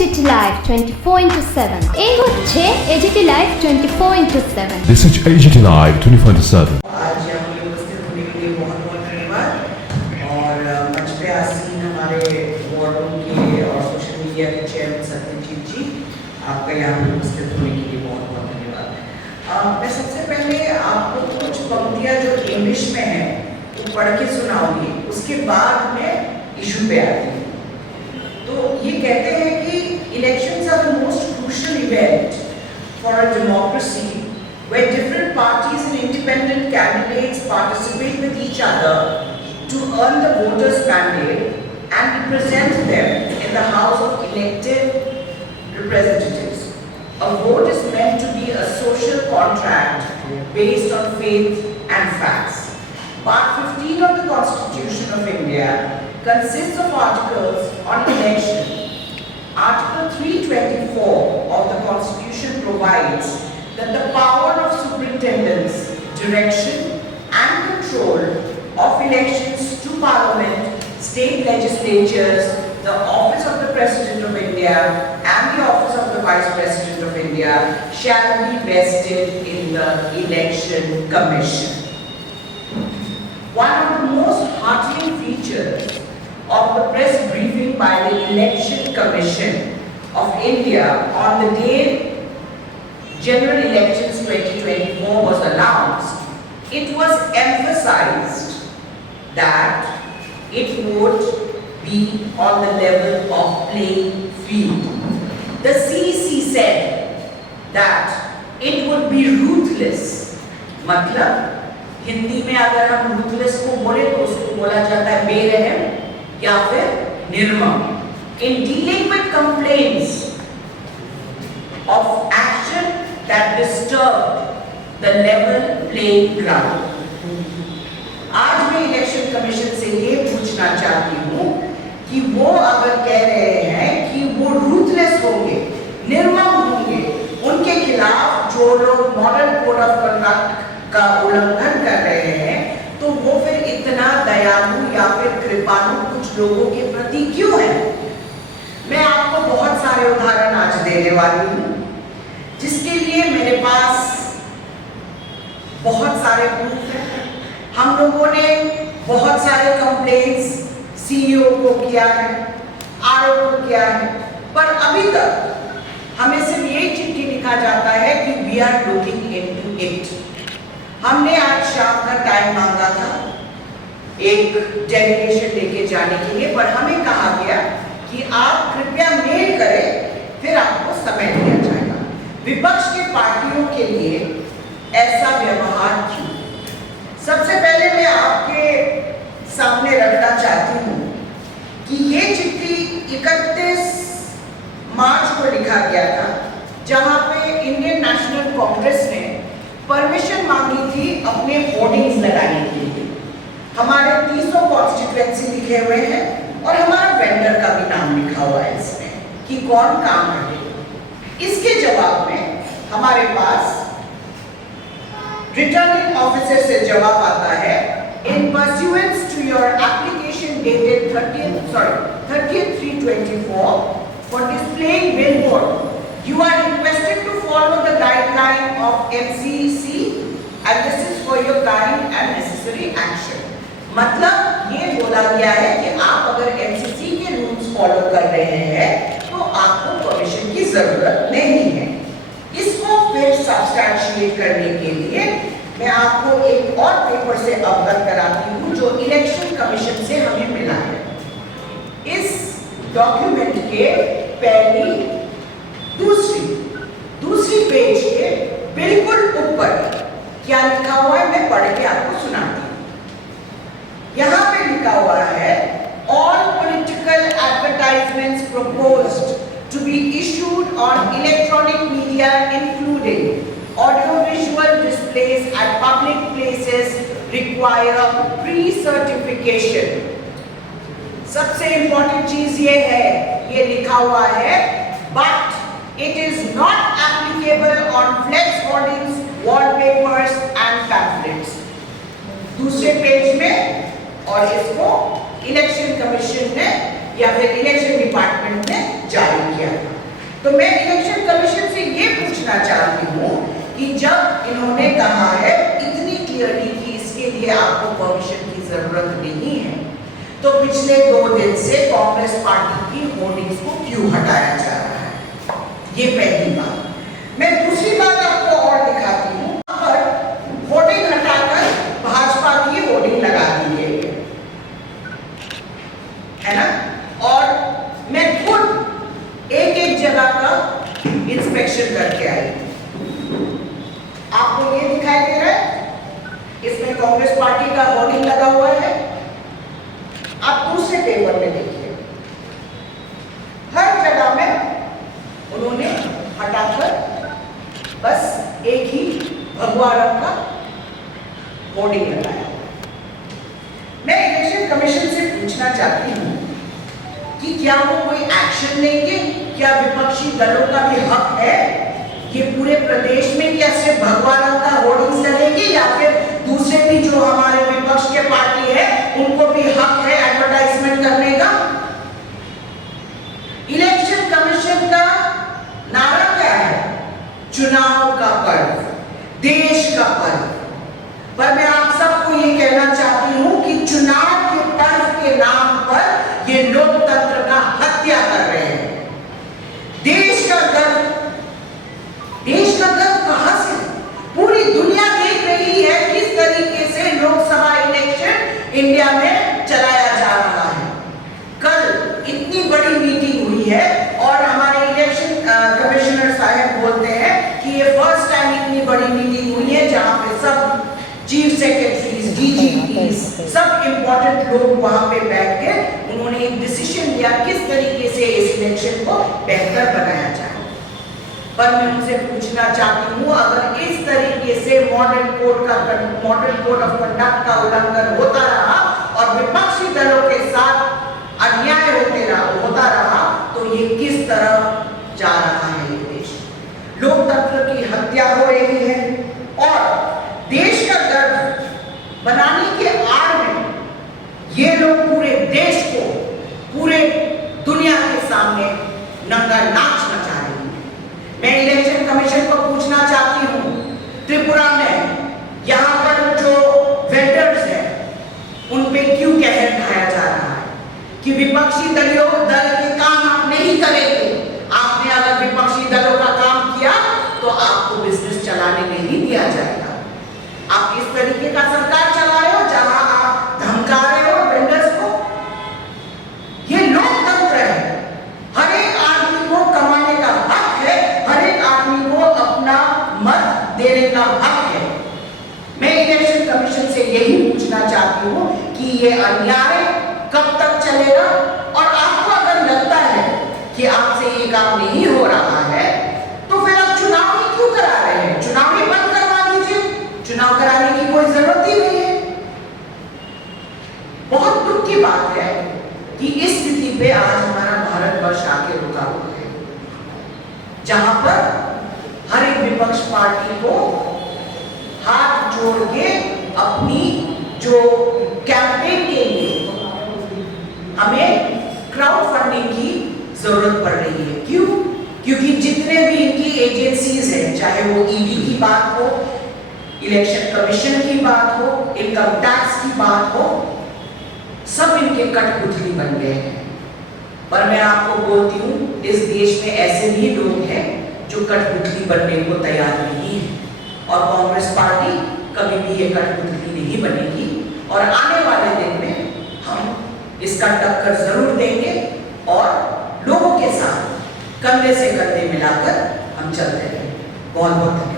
AGT Live 24/7 এই হচ্ছে AGT Live 24/7 This is AGT Live 24/7 आज यहाँ पे उपस्थित होने के लिए बहुत बहुत धन्यवाद और मंच पे आसीन हमारे वॉर रूम के और सोशल मीडिया के चेयरमैन सत्यजीत जी, आपका यहाँ पे उपस्थित होने के लिए बहुत बहुत धन्यवाद। मैं सबसे पहले आपको कुछ पंक्तियाँ जो इंग्लिश में हैं वो पढ़ के सुनाऊंगी, उसके बाद मैं इशू पे आती हूँ। तो ये कहते हैं कि elections are the most crucial event for a democracy where different parties and independent candidates participate with each other to earn the voters' mandate and represent them in the House of Elected Representatives. A vote is meant to be a social contract based on faith and facts. Part 15 of the Constitution of India consists of articles on election. Article 324 of the Constitution provides that the power of superintendence, direction and control of elections to Parliament, state legislatures, the office of the President of India and the office of the Vice President of India shall be vested in the Election Commission. One of the most heartening features of the press briefing by the Election Commission of India on the day General Elections 2024 was announced, it was emphasized that it would be on the level of playing field. The CEC said that it would be ruthless. मतलब हिंदी में अगर हम ruthless को बोले तो उसको बोला जाता है बेरहम या फिर निर्मम. In dealing with complaints of action that disturb the level playing ground. आज मैं इलेक्शन कमीशन से ये पूछना चाहती हूँ कि वो अगर कह रहे हैं कि वो रूथलेस होंगे, निर्मम होंगे, उनके खिलाफ जो लोग मॉडल कोड ऑफ कंडक्ट का उल्लंघन कर रहे हैं, तो वो फिर इतना दयालु या फिर कृपालु कुछ लोगों के प्रति क्यों है? मैं आपको बहुत सारे उदाहरण आज देने वाली हूँ, जिसके लिए मेरे पास बहुत सारे प्रूफ हैं। हम लोगों ने बहुत सारे कंप्लेंट्स सीईओ को किया है, आरओ को किया है, पर अभी तक हमें सिर्फ ये चिट्ठी लिखा जाता है कि we are looking into it. हमने आज शाम का टाइम मांगा था एक डेलीगेशन लेके जाने के लिए, पर हमें कहा गया कि आप कृपया मेल करें, फिर आपको समय दिया जाएगा। विपक्ष की पार्टियों के लिए ऐसा व्यवहार क्यों? सबसे पहले मैं आपके सामने रखना चाहती हूँ कि ये चिट्ठी 31 मार्च को लिखा गया था, जहाँ पे इंडियन नेशनल कांग्रेस ने परमिशन मांगी थी अपने होर्डिंग्स लगाने के लिए। हमारे 300 कॉन्स्टिट्यूएंसी लिखे हुए हैं और हमारा वेंडर का भी नाम लिखा हुआ है इसमें कि कौन काम करेगा। इसके जवाब में हमारे पास रिटर्निंग ऑफिसर से जवाब आता है, in pursuance to your application dated 30/3/24 for displaying billboard you are requested to follow the guideline of MCC and this is for your kind and necessary action. मतलब ये बोला गया है कि आप अगर MCC के रूल्स फॉलो कर रहे हैं तो आपको परमिशन की जरूरत नहीं है। इसको फिर सब्सटैंशिएट करने के लिए मैं आपको एक और पेपर से अवगत कराती हूँ जो इलेक्शन कमीशन से हमें मिला है। इस डॉक्यूमेंट के दूसरी पेज के बिल्कुल ऊपर क्या लिखा हुआ है, मैं पढ़ के आपको सुनाती हूँ। यहाँ पे लिखा हुआ है, all political advertisements proposed to be issued on electronic media including audiovisual displays at public places require pre-certification. सबसे इम्पोर्टेंट चीज ये है, ये लिखा हुआ है, but it is not applicable on flex hoardings, wallpapers and pamphlets. दूसरे पेज में, और इसको इलेक्शन कमीशन ने या फिर इलेक्शन डिपार्टमेंट ने जारी किया था। तो मैं इलेक्शन कमीशन से ये पूछना चाहती हूँ कि जब इन्होंने कहा है इतनी क्लियरली कि इसके लिए आपको परमिशन की जरूरत नहीं है, तो पिछले 2 दिन से कांग्रेस पार्टी की होर्डिंग्स को क्यों हटाया जा रहा है? ये पहली बात। मैं दूसरी बात आपको और दिखाती हूँ। पर होर्डिंग हटाकर भाजपा की होर्डिंग लगा दी गई है ना, और मैं खुद एक जगह का इंस्पेक्शन करके आई। आपको ये दिखाई दे रहा है, इसमें कांग्रेस पार्टी का होर्डिंग लगा हुआ है। आप दूसरे पेपर में देखिए, हर जगह में उन्होंने हटाकर बस एक ही भगवा रंग का होर्डिंग लगाया। मैं इलेक्शन कमीशन से पूछना चाहती हूँ कि क्या वो कोई एक्शन लेंगे? क्या विपक्षी दलों का भी हक है ये पूरे प्रदेश में क्या सिर्फ भगवा रंग का होर्डिंग्स लगेंगे, या फिर दूसरे भी जो हमारे विपक्ष के पार्टी है उनको भी हक है एडवर्टाइजमेंट करने का? इलेक्शन कमीशन का नारा क्या है? चुनाव का पर्व, देश का पर्व। पर मैं आप सबको ये कहना चाहती हूं कि चुनाव के पर्व के नाम पर ये लोकतंत्र का हत्या कर रहे हैं। देश का गर्व कहां से? पूरी दुनिया देख रही है किस तरीके से लोकसभा इलेक्शन इंडिया में चलाया जा रहा है। कल इतनी बड़ी मीटिंग हुई है और हमारे इलेक्शन कमिश्नर साहब बोलते हैं कि ये फर्स्ट टाइम इतनी बड़ी मीटिंग हुई है जहां पे सब चीफ सेक्रेटरीज, डीजीपीज, सब इंपॉर्टेंट लोग वहां पे बैठ के उन्होंने एक डिसीजन लिया किस तरीके से इस इलेक्शन को बेहतर बनाया जाए। पर मैं उनसे पूछना चाहती हूँ, अगर इस तरीके से मॉडल कोड ऑफ कंडक्ट का उल्लंघन होता रहा और विपक्षी दलों के साथ अन्याय होता रहा, तो ये किस तरह जा रहा है ये देश? लोकतंत्र की हत्या हो रही है और देश का गर्व बनाने के आड़ में ये लोग पूरे देश को पूरे दुनिया के सामने नंगा नाच नचा रहे हैं। मैं इलेक्शन कमीशन को पूछना चाहती हूँ, त्रिपुरा में यहाँ पर जो वेंडर्स हैं उन पे क्यों कहर ढाया जा रहा है कि विपक्षी दल के काम आप नहीं करेंगे? आपने अगर विपक्षी दलों का काम किया तो आपको बिजनेस चलाने नहीं दिया जाएगा। आप इस तरीके का सरकार चला रहे हो जहां आप धमका रहे हो वेंडर्स को। ये लोकतंत्र है, हर एक आदमी को कमाने का हक है, हर एक आदमी को अपना मत देने का हक है। मैं इलेक्शन कमीशन से यही पूछना चाहती हूँ कि ये अन्याय कब तक चलेगा? और आपको अगर लगता है कि आपसे ये काम नहीं हो रहा है तो फिर आप चुनाव ही क्यों करा रहे हैं? चुनाव ही बंद करवा दीजिए, चुनाव कराने की कोई जरूरत ही नहीं है। बहुत दुख की बात है कि इस स्थिति पे आज हमारा भारतवर्ष आके रुका हुआ है, जहां पर हर एक विपक्ष पार्टी को हाथ जोड़ के अपनी जो कैंपेन के लिए हमें क्राउड फंडिंग की जरूरत पड़ रही है। क्यों? क्योंकि जितने भी इनकी एजेंसीज हैं, चाहे वो ईडी की बात हो, इलेक्शन कमीशन की बात हो, इनकम टैक्स की बात हो, सब इनके कठपुतली बन गए हैं। पर मैं आपको बोलती हूँ, इस देश में ऐसे भी लोग हैं जो कठपुतली बनने को तैयार नहीं है, और कांग्रेस पार्टी कभी भी ये कठपुतली नहीं बनेगी। और आने वाले दिन में हम इसका टक्कर जरूर देंगे और लोगों के साथ कंधे से कंधे मिलाकर हम चलते रहेंगे। बहुत बहुत